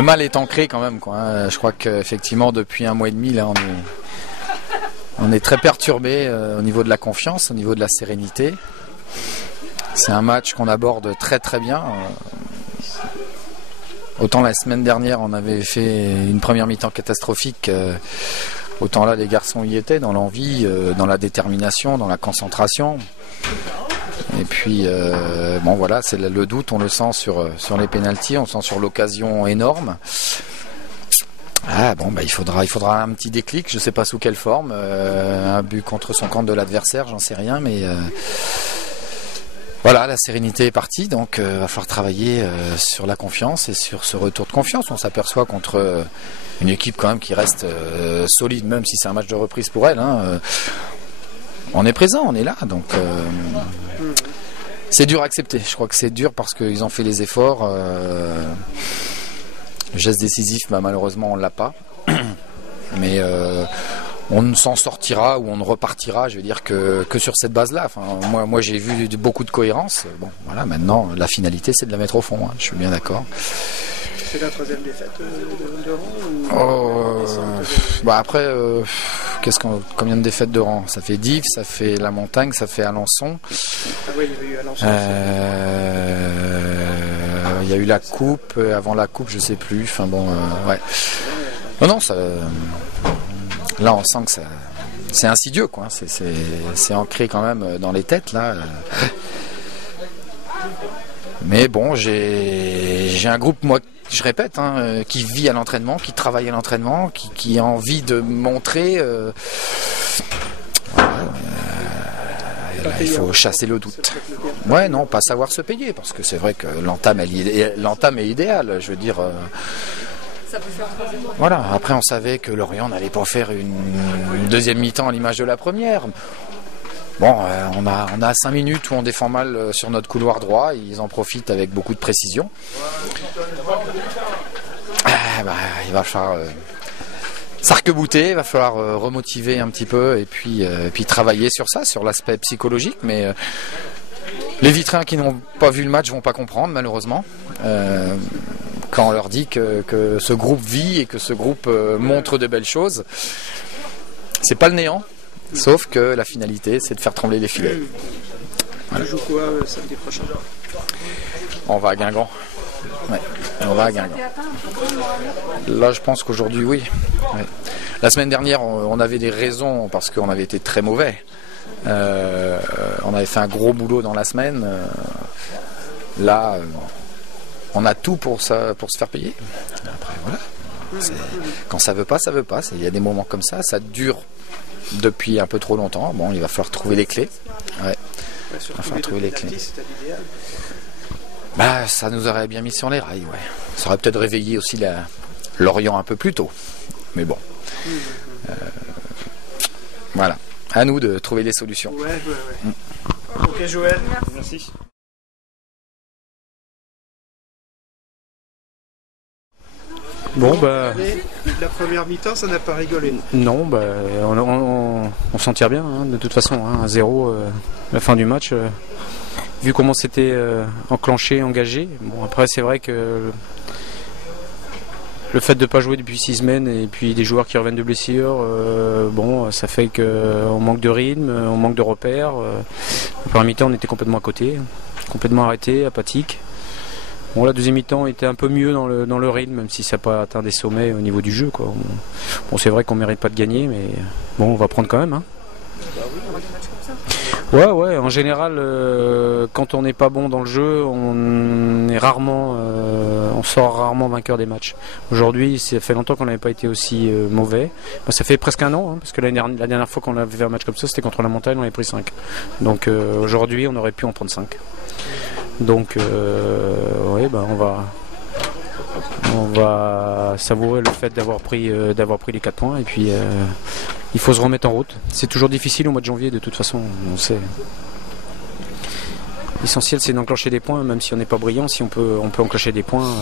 le mal est ancré quand même, quoi, hein. Je crois qu'effectivement depuis 1 mois et demi là on est très perturbé au niveau de la confiance, au niveau de la sérénité. C'est un match qu'on aborde très très bien. Autant la semaine dernière on avait fait une première mi-temps catastrophique, autant là les garçons y étaient dans l'envie, dans la détermination, dans la concentration. Et puis bon voilà, c'est le doute, on le sent sur les pénaltys, on le sent sur l'occasion énorme. Ah bon, bah il faudra un petit déclic, je sais pas sous quelle forme, un but contre son camp de l'adversaire, j'en sais rien, mais voilà, la sérénité est partie, donc va falloir travailler sur la confiance et sur ce retour de confiance. On s'aperçoit contre une équipe quand même qui reste solide, même si c'est un match de reprise pour elle, hein, on est présent, on est là, donc c'est dur à accepter. Je crois que c'est dur parce qu'ils ont fait les efforts. Le geste décisif, bah, malheureusement, on ne l'a pas. Mais on ne s'en sortira ou on ne repartira, je veux dire, que sur cette base-là. Enfin, moi j'ai vu beaucoup de cohérence. Bon, voilà, maintenant, la finalité, c'est de la mettre au fond. Hein, je suis bien d'accord. C'est la 3e défaite de rang bah après, combien de défaites de rang? Ça fait Dives, ça fait La Montagne, ça fait Alençon. Ah oui, il y avait eu Alençon. Il y a eu la coupe, avant la coupe, je sais plus. Enfin bon, ouais. Non, ça. Là, on sent que c'est insidieux, quoi. C'est ancré quand même dans les têtes, là. Mais bon, j'ai un groupe, moi, je répète, hein, qui vit à l'entraînement, qui travaille à l'entraînement, qui a envie de montrer. Là, il faut chasser le doute. Ouais, non, pas savoir se payer, parce que c'est vrai que l'entame est idéale. Je veux dire. Ça peut faire 3e. Voilà. Après, on savait que Lorient n'allait pas faire une deuxième mi-temps à l'image de la première. Bon, on a 5 minutes où on défend mal sur notre couloir droit. Ils en profitent avec beaucoup de précision. Il va falloir s'arc-bouter, il va falloir remotiver un petit peu et puis travailler sur ça, sur l'aspect psychologique. Mais les Vitrains qui n'ont pas vu le match vont pas comprendre, malheureusement. Quand on leur dit que ce groupe vit et que ce groupe montre de belles choses, c'est pas le néant. Sauf que la finalité, c'est de faire trembler les filets. Voilà. On joue quoi samedi prochain? On va à Guingamp. Ouais, on va à Guingamp. Là, je pense qu'aujourd'hui, oui. Ouais. La semaine dernière, on avait des raisons parce qu'on avait été très mauvais. On avait fait un gros boulot dans la semaine. Là, on a tout pour se faire payer. Après, voilà. Quand ça veut pas, ça veut pas. Il y a des moments comme ça. Ça dure depuis un peu trop longtemps. Bon, il va falloir trouver les clés. Ouais. Il va falloir trouver les clés. Bah, ça nous aurait bien mis sur les rails, ouais. Ça aurait peut-être réveillé aussi Lorient un peu plus tôt. Mais bon. Voilà. À nous de trouver les solutions. Ouais. Ok, Joël. Merci. Bon, bah. La première mi-temps, ça n'a pas rigolé. Non, bah, on s'en tire bien, hein, de toute façon. Hein, 1-0, la fin du match. Vu comment c'était enclenché, engagé. Bon, après, c'est vrai que le fait de ne pas jouer depuis 6 semaines et puis des joueurs qui reviennent de blessure, bon, ça fait qu'on manque de rythme, on manque de repères. La première mi-temps, on était complètement à côté, complètement arrêté, apathique. Bon, la deuxième mi-temps était un peu mieux dans le rythme, même si ça n'a pas atteint des sommets au niveau du jeu, quoi. Bon, c'est vrai qu'on ne mérite pas de gagner, mais bon, on va prendre quand même. Hein. Ouais, en général, quand on n'est pas bon dans le jeu, on sort rarement vainqueur des matchs. Aujourd'hui, ça fait longtemps qu'on n'avait pas été aussi mauvais. Ben, ça fait presque un an, hein, parce que la dernière fois qu'on avait fait un match comme ça, c'était contre la Montagne, on avait pris 5. Donc aujourd'hui, on aurait pu en prendre 5. Donc, oui, ben, on va savourer le fait d'avoir pris les 4 points et puis il faut se remettre en route. C'est toujours difficile au mois de janvier, de toute façon, on sait. L'essentiel, c'est d'enclencher des points, même si on n'est pas brillant, si on peut enclencher des points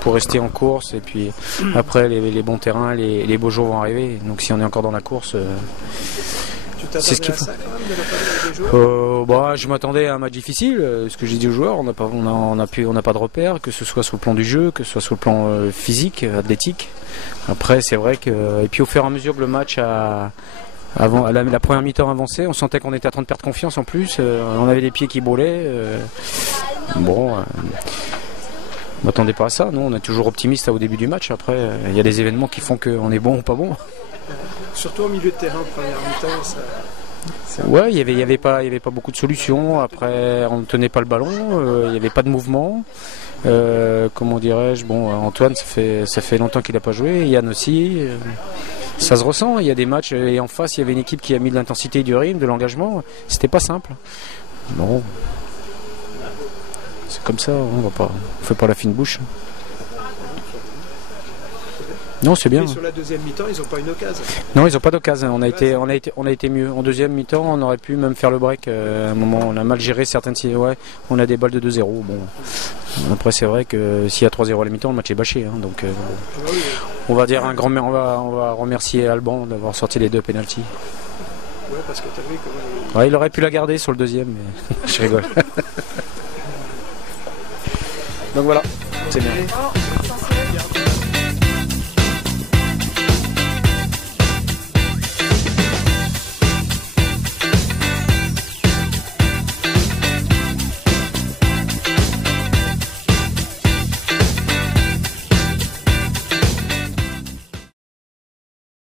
pour rester en course et puis après les bons terrains, les beaux jours vont arriver. Donc si on est encore dans la course, c'est ce qu'il faut. Ça, quand même, de la part des joueurs Bah, je m'attendais à un match difficile. Ce que j'ai dit aux joueurs, on n'a pas de repères, que ce soit sur le plan du jeu, que ce soit sur le plan physique, athlétique. Après, c'est vrai que et puis au fur et à mesure que le match avant la première mi-temps avançait, on sentait qu'on était en train de perdre confiance en plus. On avait les pieds qui brûlaient. On m'attendait pas à ça. Nous, on est toujours optimiste au début du match. Après, il y a des événements qui font qu'on est bon ou pas bon. Surtout au milieu de terrain, première mi-temps, ça... Ouais, il y avait pas beaucoup de solutions. Après, on ne tenait pas le ballon, il n'y avait pas de mouvement. Comment dirais-je, Antoine, ça fait longtemps qu'il n'a pas joué. Yann aussi. Ça se ressent. Il y a des matchs et en face, il y avait une équipe qui a mis de l'intensité, du rythme, de l'engagement. C'était pas simple. Bon, c'est comme ça. On fait pas la fine bouche. Non, c'est bien. Et sur la deuxième mi-temps, ils n'ont pas une occasion. Non, ils n'ont pas d'occasion. On a été mieux. En deuxième mi-temps, on aurait pu même faire le break. À un moment, on a mal géré certaines. Ouais, on a des balles de 2-0. Bon. Après, c'est vrai que s'il y a 3-0 à la mi-temps, le match est bâché. Donc, on va dire on va remercier Alban d'avoir sorti les 2 pénaltys. Ouais, parce que t'as vu comment. Ouais, il aurait pu la garder sur le deuxième, mais je rigole. Donc voilà, c'est bien.